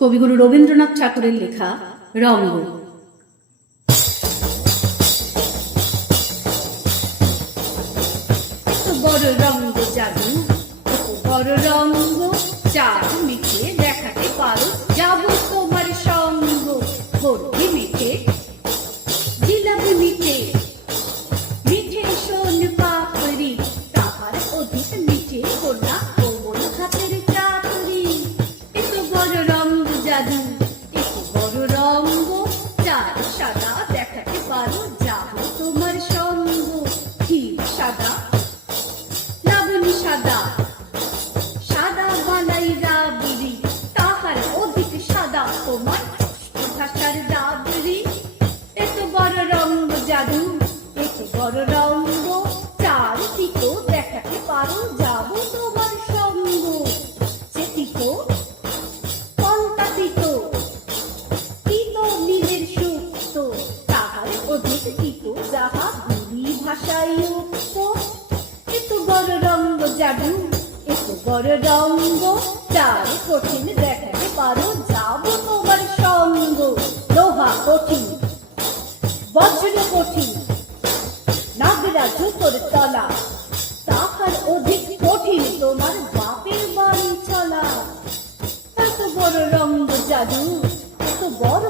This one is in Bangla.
কবিগুরু রবীন্দ্রনাথ ঠাকুরের লেখা রঙ্গ। বড় রঙ্গ জাদু, বড় রঙ্গ চাঁদ মিঠে দেখাতে পারো, যাব তোমার সঙ্গ। বরফি মিঠে, জিলাপি মিঠে, মিঠে সোন পাপড়ি, তাহার অধিক মিঠে কোনা কোমল হাতের চাকরি। এত বড় রঙ্গ জাদু, এত বড় রঙ্গ চাঁদ সাদা দেখাতে পারো, যাব তোমার সঙ্গ। ক্ষীর সাদা, লাবণী সাদা, সাদা বালাই রাবড়ি, তাহার অধিক সাদা তোমার ভাষার রাবড়ি। এত বড় রঙ্গ জাদু, এত বড় রঙ্গ চার দিকও দেখাতে পারো, যাব তোমার সঙ্গ। সে তিতো, পন্তা তিতো, তিতো নীলের সুক্ত, তাহার অধিক তিতো যাহা বুড়ি ভাষায় উক্ত। এত বড় রঙ্গ জাদু, এত বড় রঙ্গ চার কঠিন দেখাতে পারো, যাব তোমার সঙ্গ। লোহা কঠিন, বজ্র কঠিন, নাগরা জুতোর তলা, তাহার অধিক কঠিন তোমার বাপের বাড়ি চলা। এত বড় রঙ্গ জাদু, এত বড়